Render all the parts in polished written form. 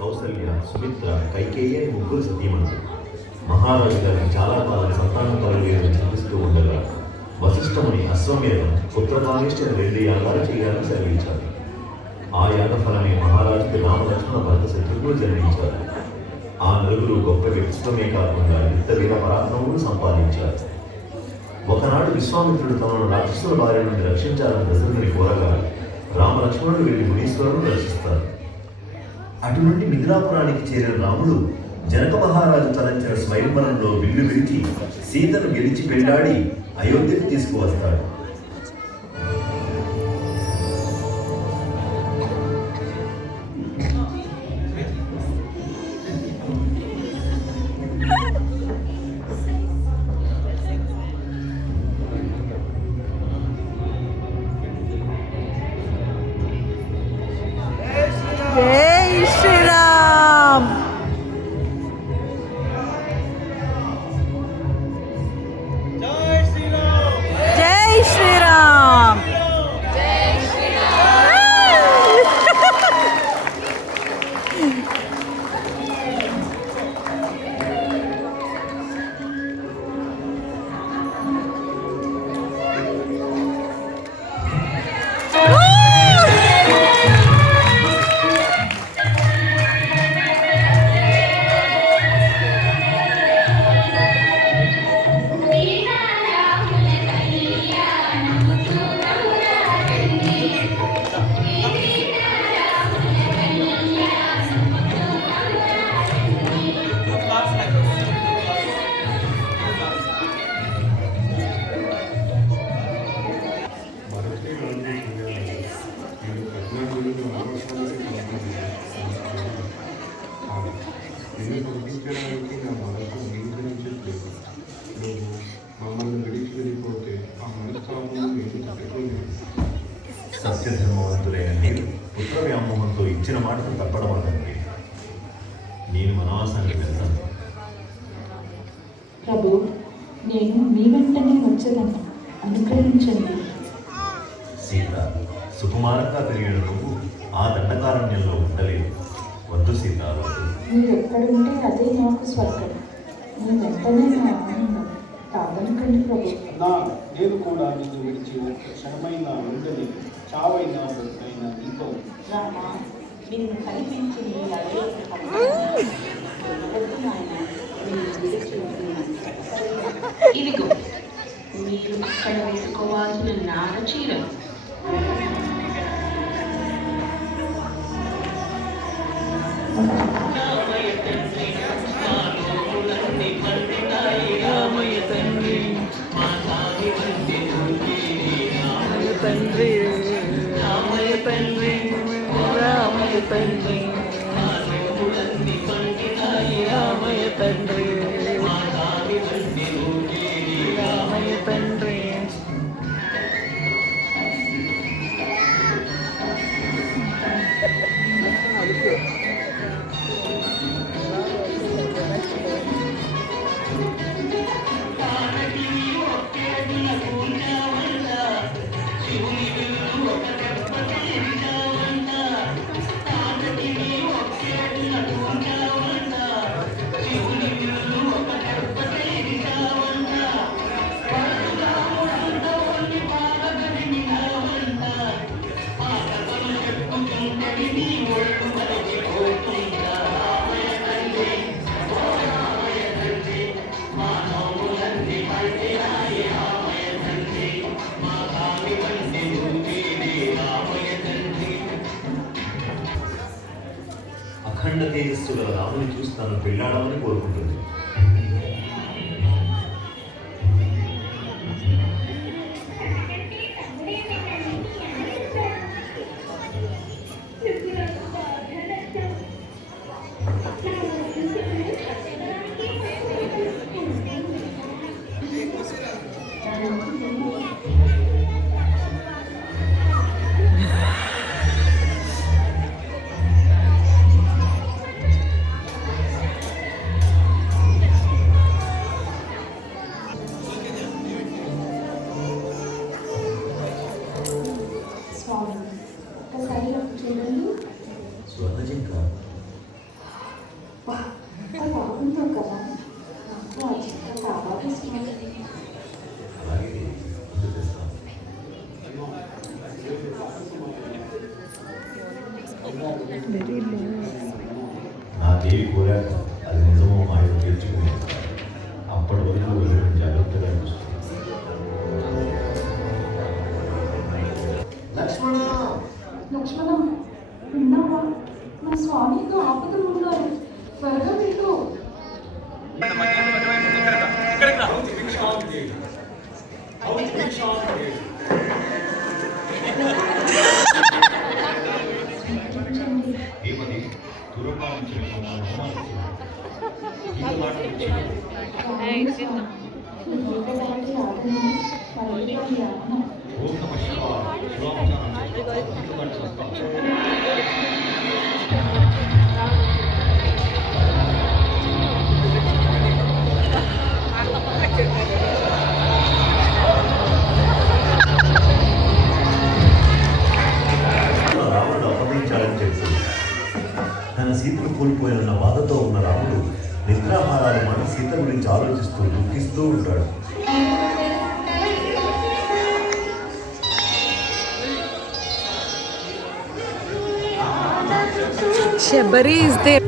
కౌసల్య, సుమిత్ర, కైకేయి అని ముగ్గురు సతీమణులు. మహారాజు గారికి చాలా కాలం సంతానం కలగలేదని చింతిస్తూ ఉండగా వశిష్ఠముని అశ్వమేధం పుత్రకామేష్టిని 2 యాగాలు చేయాలని సెలవించారు. ఆ యాగఫలమే మహారాజుకి రామలక్ష్మణ భరత శత్రుఘ్నులు జన్మించారు. ఆ నలుగురు గొప్ప వ్యక్తిత్వమే కాకుండా యుద్ధ వీర పరాక్రమములు సంపాదించారు. ఒకనాడు విశ్వామిత్రుడు తమను రాక్షసుల బారి నుండి రక్షించాలని దశరథుని కోరగా రామలక్ష్మణుడు వెళ్లి మునీశ్వరులను రక్షిస్తారు. అటు నుండి మిథిలాపురానికి చేరిన రాముడు జనక మహారాజు తలంచిన స్వయంవరంలో విల్లు విరిచి సీతను గెలిచి పెళ్లాడి అయోధ్యకు తీసుకువస్తాడు. జై శ్రీరామ్. జై శ్రీరామ్. పంపించడానికి నా మనకు నీ గురించి లేదు. నువ్వు మమ్మల్ని విడిచి వెళ్ళిపోతే ఆ మనస్తాపం నేను తట్టుకోలేదు. సత్యధర్మవంతులైన మీరు పుత్ర వ్యామోహంతో ఇచ్చిన మాటను తప్పడం అన్నది. నేను వనవాసానికి వెళ్తాను. ప్రభు, నేను మీ వెంటనే వచ్చేదన్నా, అనుగ్రహించండి. సీత, సుకుమారంగా పెరిగిన నువ్వు ఆ దండకారణ్యంలో ఉండలేదు. వద్దు సీత, వద్దు. మీరు ఎక్కడుంటే అదే నాకు స్వర్గం. మీ వెంటనే నా ఆనందం. కాదనకండి ప్రభు. నేను కూడా నిన్ను విడిచి ఒక్క క్షణమైన ఉండని, చావైనా బ్రతుకైనా నీతో. రామా, నిన్ను కనిపించి నీ అదే ఇదిగో మీరు ఇక్కడ వేసుకోవాల్సిన నార చీరలు. తండ్రి రామయ్య తండ్రి, రామయ్య తండ్రి, రామయ్య తండ్రి, రామయ్య తండ్రి. అఖండ తేజస్సు గల రాముని చూసి తను పెళ్ళాడాలని కోరుకుంటుంది. ఏవి కోరాక అది నిజమో ఆయన తీర్చుకుని అప్పటి వరకు వదిలిన జాగ్రత్తగా చూస్తుంది. లక్ష్మణ లక్ష్మణ విన్నావా? నా స్వామితో ఆపదలు ఉన్నారు, త్వరగా వెళ్ళు. ఏమది దూరపాలించిన ఏకదాటి ఆదరణ పరమేశ్వరి ఆత్మ. ఓం నమ శివాయ రావణుడు అపహరించాలని తెలుసు. తన సీతను కోల్పోయిన బాధతో ఉన్న రాముడు నిద్రాహారాలు మన సీత గురించి ఆలోచిస్తూ దుఃఖిస్తూ ఉంటాడు. Shabari is there.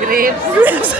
Grapes.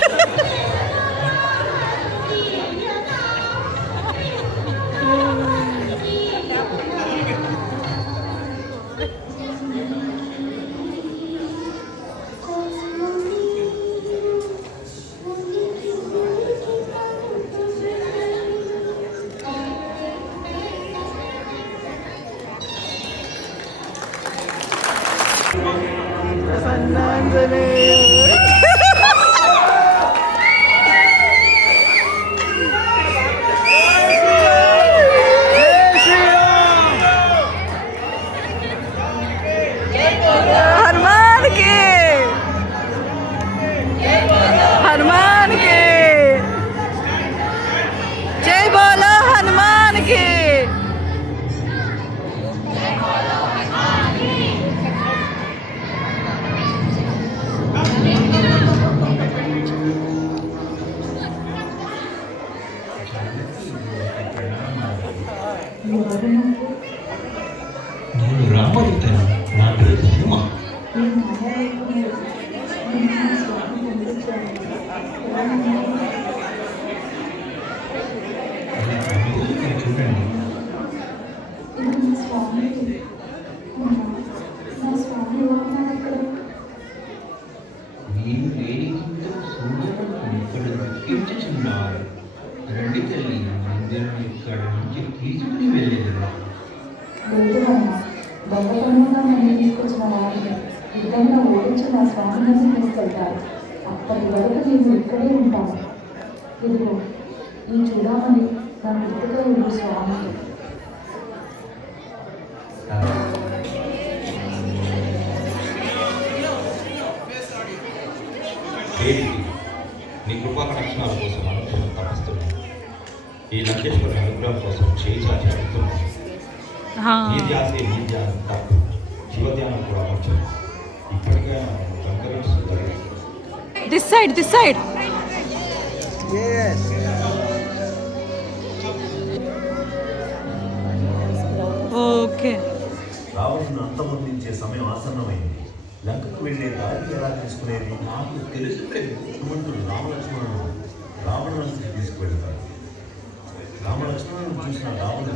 Hanuman के जय बोलो, हनुमान के। ఎవరు నువ్వు? నేను రామడితను, నా పేరు హనుమ. ఈ మాయారూపంలో నేను నా స్వామి పంపించాను. చూడండి, ఇది నా స్వామి. నా స్వామి ఎలా ఉన్నారు అక్కడ? నేను లేనికింతో సూర్యుడు ఇక్కడ దుఃఖించుచున్నారు. రండి తల్లి, మందిరం ఇక్కడ నుంచి తీసుకుని వెళ్ళేదరు. వెళ్తున్నాను. దొంగతనంగా నన్ను తీసుకొచ్చిన వారిని యుద్ధంలో ఓడించి నా స్వామిని తీసుకెళ్తారు. అప్పటి వరకు నేను ఇక్కడే ఉంటాను. ఇదిగో ఈ చూడమని నా గుర్తుగా ఉంది స్వామికి. ఏంటి నీ కృపా కటాక్షణాల కోసం అనుక్షణం తపస్తున్నాను. ఈ లంకేశ్వరి అనుగ్రహం కోసం చేయి చాచి అడుగుతున్నాను. నీ ధ్యాసే నీ ధ్యానం తప్పు, శివధ్యానం కూడా ముఖ్యం. ఇప్పటికైనా సంకరించుతుంది. This side, this side. Okay. రావణుని అంతమొందించే సమయం ఆసన్నమైంది. లంకకు వెళ్ళే దారి ఎలా తీసుకునేది? నాకు తెలుసు ప్రభు. హనుమంతుడు రామలక్ష్మణుడు రావణునికి తీసుకువెళ్తాడు. రామలక్ష్మణుడు చూసిన రావణుడు